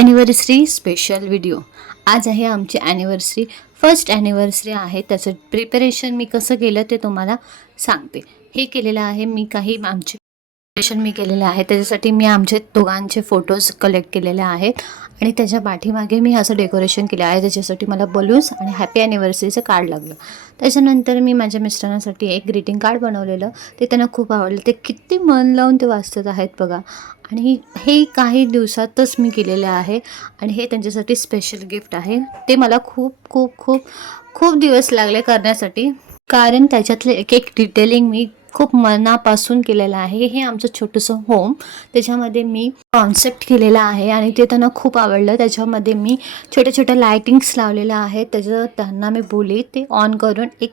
Anniversary special video. आज आहे आमची ॲनिव्हर्सरी, फर्स्ट ॲनिव्हर्सरी आहे. त्याचं प्रिपरेशन मी कसं केलं ते तुम्हाला सांगते. हे केलेलं आहे मी, काही आमचे प्रिपरेशन मी केलेलं आहे. त्याच्यासाठी मी आमचे दोघांचे फोटोज कलेक्ट केलेले आहेत आणि त्याच्या पाठीमागे मी असं डेकोरेशन केलं आहे. त्याच्यासाठी मला बलून्स आणि हॅपी ॲनिव्हर्सरीचं कार्ड लागलं. त्याच्यानंतर मी माझ्या मिस्टरांसाठी एक ग्रीटिंग कार्ड बनवलेलं. ते त्यांना खूप आवडलं. ते किती मन लावून ते वाचत आहेत बघा. आणि हे काही दिवसातच मी केलेले आहे आणि हे त्यांच्यासाठी स्पेशल गिफ्ट आहे. ते मला खूप खूप खूप खूप दिवस लागले करण्यासाठी, कारण त्याच्यातले एक एक डिटेलिंग मी खूप मनापासून केलेलं आहे. हे आमचं छोटंसं होम, त्याच्यामध्ये मी कॉन्सेप्ट केलेला आहे आणि ते त्यांना खूप आवडलं. त्याच्यामध्ये मी छोट्या छोट्या लायटिंग्स लावलेल्या आहेत. त्याचं त्यांना मी बोलले ते ऑन करून एक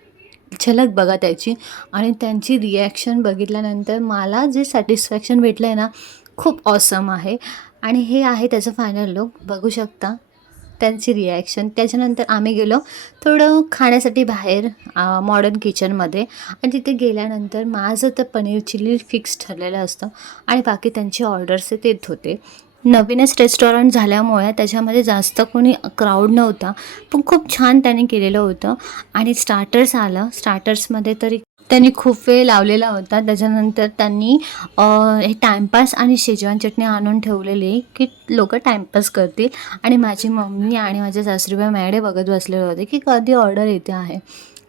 झलक बघा त्याची, आणि त्यांची रिॲक्शन बघितल्यानंतर मला जे सॅटिस्फॅक्शन भेटलं आहे ना, खूप ऑसम आहे. आणि हे आहे त्याचं फायनल लुक, बघू शकता त्यांची रिॲक्शन. त्याच्यानंतर आम्ही गेलो थोडं खाण्यासाठी बाहेर मॉडर्न किचनमध्ये, आणि तिथे गेल्यानंतर माझं तर पनीर चिली फिक्स ठरलेलं असतं आणि बाकी त्यांचे ऑर्डर्स ते देत होते. नवीनच रेस्टॉरंट झाल्यामुळे त्याच्यामध्ये जास्त कोणी क्राऊड नव्हता, पण खूप छान त्यांनी केलेलं होतं. आणि स्टार्टर्स आलं. स्टार्टर्समध्ये तरी त्यांनी खूप वेळ लावलेला होता. त्याच्यानंतर त्यांनी हे टाईमपास आणि शेजवान चटणी आणून ठेवलेली की लोक टाईमपास करतील. आणि माझी मम्मी आणि माझ्या सासरीबाई माझ्याकडे बघत बसलेले होते की कधी ऑर्डर येते आहे.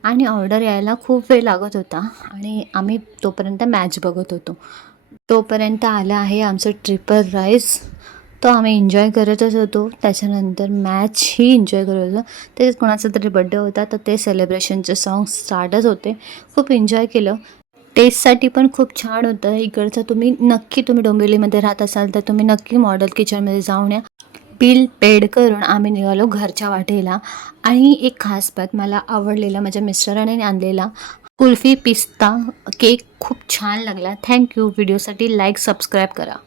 आणि ऑर्डर यायला खूप वेळ लागत होता आणि आम्ही तोपर्यंत मॅच बघत होतो. तोपर्यंत आलं आहे आमचं ट्रिपल राईस. तो आम्ही एन्जॉय करतच होतो. त्याच्यानंतर मॅचही एन्जॉय करत होतो. त्याच्यात कोणाचा तरी बड्डे होता, तर ते सेलिब्रेशनचे सॉंग्स स्टार्टच होते. खूप एन्जॉय केलं. टेस्टसाठी पण खूप छान होतं. इकडचं तुम्ही डोंबिवलीमध्ये राहत असाल तर तुम्ही नक्की मॉडेल किचनमध्ये जाऊन या. बिल पेड करून आम्ही निघालो घरच्या वाटेला. आणि एक खास बात मला आवडलेला, माझ्या मिस्टरांनी आणलेला कुल्फी पिस्ता केक खूप छान लागला. थँक्यू. व्हिडिओसाठी लाईक सबस्क्राईब करा.